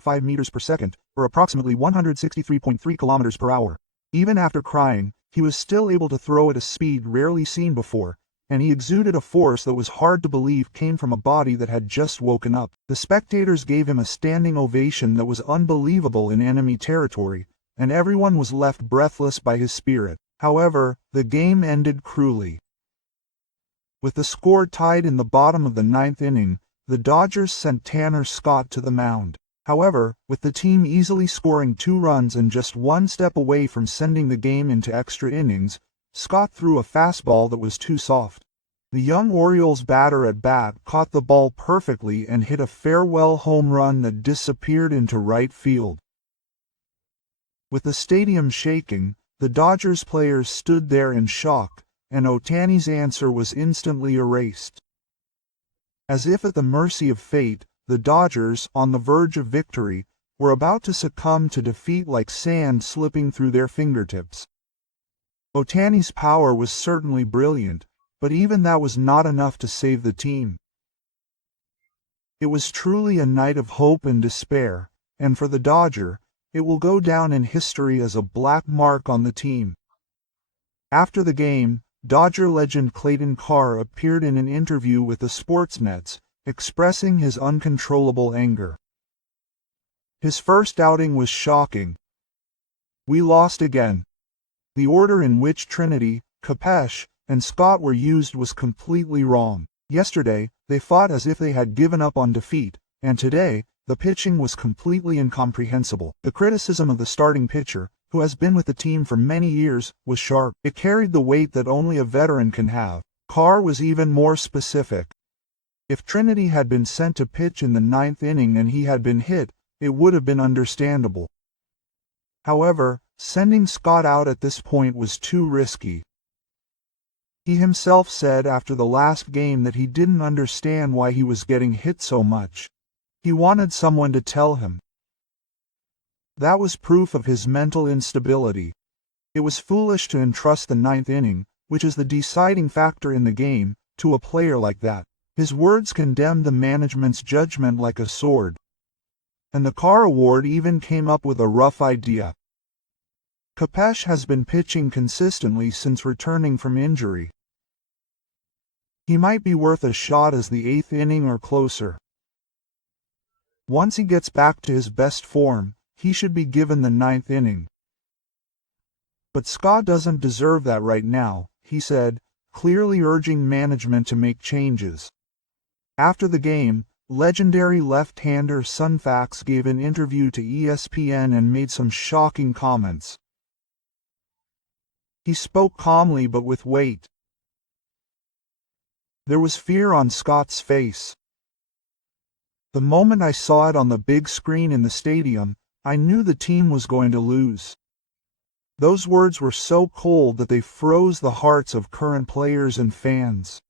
5 meters per second, or approximately 163.3 kilometers per hour. Even after crying, he was still able to throw at a speed rarely seen before, and he exuded a force that was hard to believe came from a body that had just woken up. The spectators gave him a standing ovation that was unbelievable in enemy territory, and everyone was left breathless by his spirit. However, the game ended cruelly. With the score tied in the bottom of the ninth inning, the Dodgers sent Tanner Scott to the mound. However, with the team easily scoring 2 runs and just one step away from sending the game into extra innings, Scott threw a fastball that was too soft. The young Orioles batter at bat caught the ball perfectly and hit a farewell home run that disappeared into right field. With the stadium shaking, the Dodgers players stood there in shock, and Ohtani's answer was instantly erased. As if at the mercy of fate, the Dodgers, on the verge of victory, were about to succumb to defeat like sand slipping through their fingertips. Ohtani's power was certainly brilliant, but even that was not enough to save the team. It was truly a night of hope and despair, and for the Dodger, it will go down in history as a black mark on the team. After the game, Dodger legend Clayton Carr appeared in an interview with the Sportsnets, expressing his uncontrollable anger. His first outing was shocking. "We lost again. The order in which Trinity, Capesh, and Scott were used was completely wrong. Yesterday, they fought as if they had given up on defeat, and today, the pitching was completely incomprehensible." The criticism of the starting pitcher, who has been with the team for many years, was sharp. It carried the weight that only a veteran can have. Carr was even more specific. If Trinity had been sent to pitch in the ninth inning and he had been hit, it would have been understandable. However, sending Scott out at this point was too risky. He himself said after the last game that he didn't understand why he was getting hit so much. He wanted someone to tell him. That was proof of his mental instability. It was foolish to entrust the ninth inning, which is the deciding factor in the game, to a player like that. His words condemned the management's judgment like a sword. And the Carr Award even came up with a rough idea. Capesh has been pitching consistently since returning from injury. He might be worth a shot as the 8th inning or closer. Once he gets back to his best form, he should be given the 9th inning. But Scott doesn't deserve that right now, he said, clearly urging management to make changes. After the game, legendary left-hander Sun Fax gave an interview to ESPN and made some shocking comments. He spoke calmly but with weight. There was fear on Scott's face. "The moment I saw it on the big screen in the stadium, I knew the team was going to lose." Those words were so cold that they froze the hearts of current players and fans.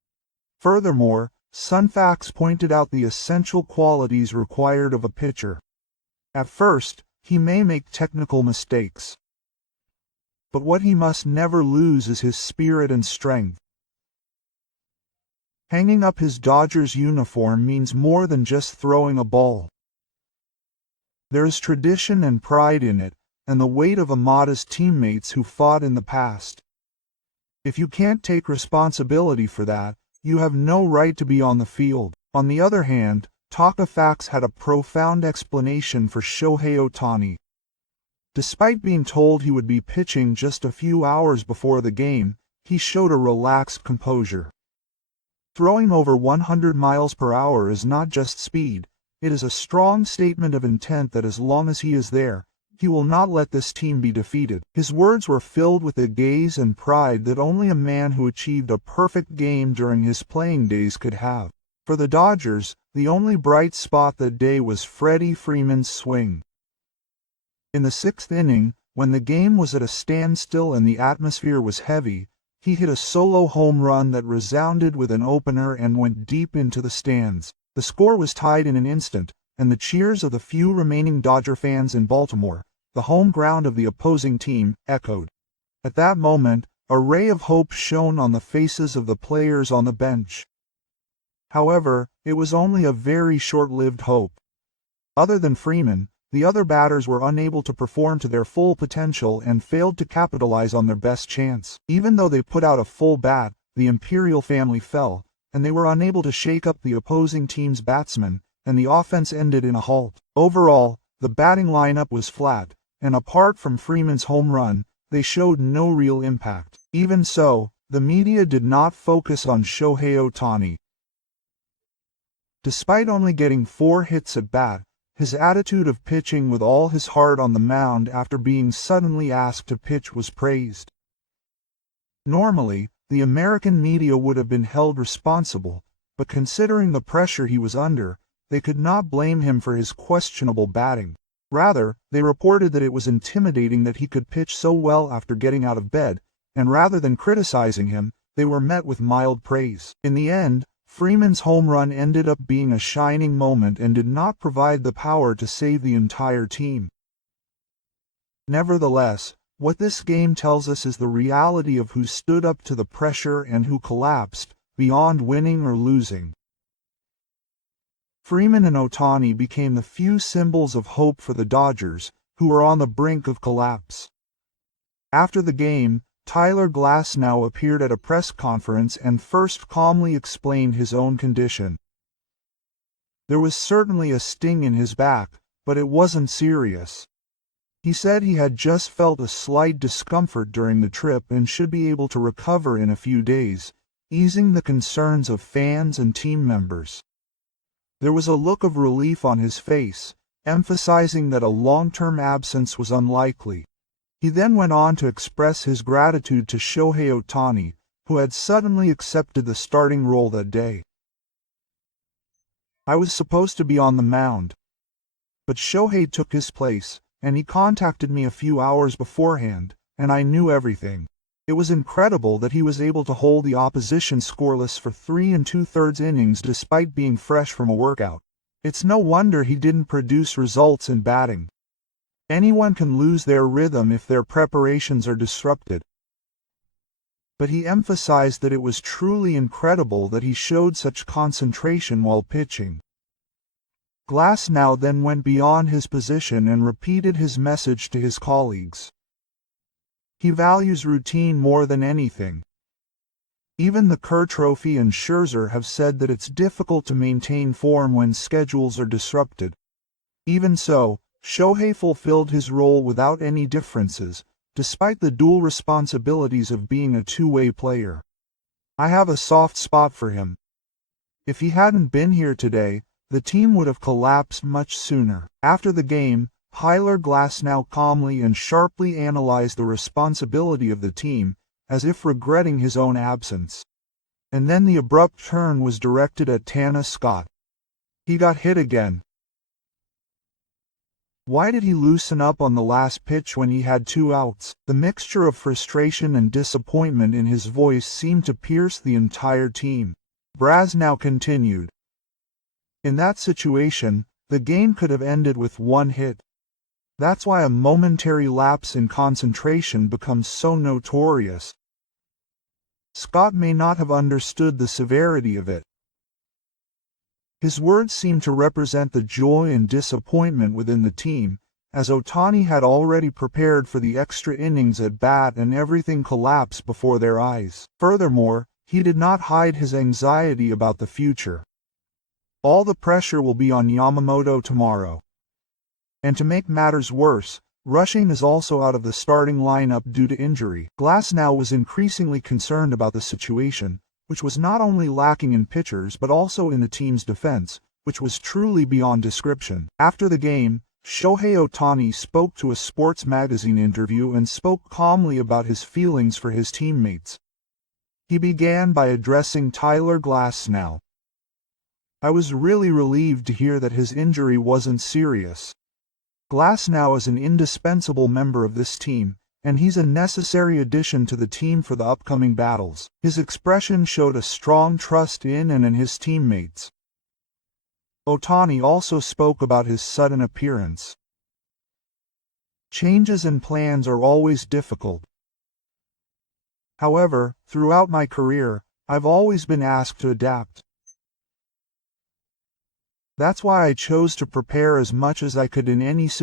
Furthermore, Sunfax pointed out the essential qualities required of a pitcher. At first, he may make technical mistakes. But what he must never lose is his spirit and strength. Hanging up his Dodgers uniform means more than just throwing a ball. There is tradition and pride in it, and the weight of Amada's teammates who fought in the past. If you can't take responsibility for that, you have no right to be on the field. On the other hand, Takafax had a profound explanation for Shohei Ohtani. Despite being told he would be pitching just a few hours before the game, he showed a relaxed composure. Throwing over 100 miles per hour is not just speed, it is a strong statement of intent that as long as he is there, he will not let this team be defeated. His words were filled with a gaze and pride that only a man who achieved a perfect game during his playing days could have. For the Dodgers, the only bright spot that day was Freddie Freeman's swing. In the 6th inning, when the game was at a standstill and the atmosphere was heavy, he hit a solo home run that resounded with an opener and went deep into the stands. The score was tied in an instant, and the cheers of the few remaining Dodger fans in Baltimore, the home ground of the opposing team, echoed. At that moment, a ray of hope shone on the faces of the players on the bench. However, it was only a very short-lived hope. Other than Freeman, The other batters were unable to perform to their full potential and failed to capitalize on their best chance. Even though they put out a full bat, the Imperial family fell, and they were unable to shake up the opposing team's batsmen, and the offense ended in a halt. Overall, the batting lineup was flat, and apart from Freeman's home run, they showed no real impact. Even so, the media did not focus on Shohei Ohtani. Despite only getting 4 hits at bat, his attitude of pitching with all his heart on the mound after being suddenly asked to pitch was praised. Normally, the American media would have been held responsible, but considering the pressure he was under, they could not blame him for his questionable batting. Rather, they reported that it was intimidating that he could pitch so well after getting out of bed, and rather than criticizing him, they were met with mild praise. In the end, Freeman's home run ended up being a shining moment and did not provide the power to save the entire team. Nevertheless, what this game tells us is the reality of who stood up to the pressure and who collapsed, beyond winning or losing. Freeman and Ohtani became the few symbols of hope for the Dodgers, who were on the brink of collapse. After the game, Tyler Glasnow appeared at a press conference and first calmly explained his own condition. There was certainly a sting in his back, but it wasn't serious. He said he had just felt a slight discomfort during the trip and should be able to recover in a few days, easing the concerns of fans and team members. There was a look of relief on his face, emphasizing that a long-term absence was unlikely. He then went on to express his gratitude to Shohei Ohtani, who had suddenly accepted the starting role that day. "I was supposed to be on the mound, but Shohei took his place, and he contacted me a few hours beforehand, and I knew everything. It was incredible that he was able to hold the opposition scoreless for 3 2/3 innings despite being fresh from a workout. It's no wonder he didn't produce results in batting. Anyone can lose their rhythm if their preparations are disrupted." But he emphasized that it was truly incredible that he showed such concentration while pitching. Glasnow then went beyond his position and repeated his message to his colleagues. He values routine more than anything. Even the Kerr Trophy and Scherzer have said that it's difficult to maintain form when schedules are disrupted. Even so, Shohei fulfilled his role without any differences, despite the dual responsibilities of being a two-way player. "I have a soft spot for him. If he hadn't been here today, the team would have collapsed much sooner." After the game, Tyler Glasnow calmly and sharply analyzed the responsibility of the team, as if regretting his own absence. And then the abrupt turn was directed at Taner Scott. "He got hit again. Why did he loosen up on the last pitch when he had 2 outs?" The mixture of frustration and disappointment in his voice seemed to pierce the entire team. Glasnow continued, "In that situation, the game could have ended with 1 hit. That's why a momentary lapse in concentration becomes so notorious." Scott may not have understood the severity of it. His words seemed to represent the joy and disappointment within the team, as Ohtani had already prepared for the extra innings at bat and everything collapsed before their eyes. Furthermore, he did not hide his anxiety about the future. "All the pressure will be on Yamamoto tomorrow. And to make matters worse, Rushing is also out of the starting lineup due to injury." Glasnow was increasingly concerned about the situation, which was not only lacking in pitchers but also in the team's defense, which was truly beyond description. After the game, Shohei Ohtani spoke to a sports magazine interview and spoke calmly about his feelings for his teammates. He began by addressing Tyler Glasnow. "I was really relieved to hear that his injury wasn't serious. Glasnow is an indispensable member of this team, and he's a necessary addition to the team for the upcoming battles." His expression showed a strong trust in and in his teammates. Ohtani also spoke about his sudden appearance. "Changes in plans are always difficult. However, throughout my career, I've always been asked to adapt. That's why I chose to prepare as much as I could in any situation."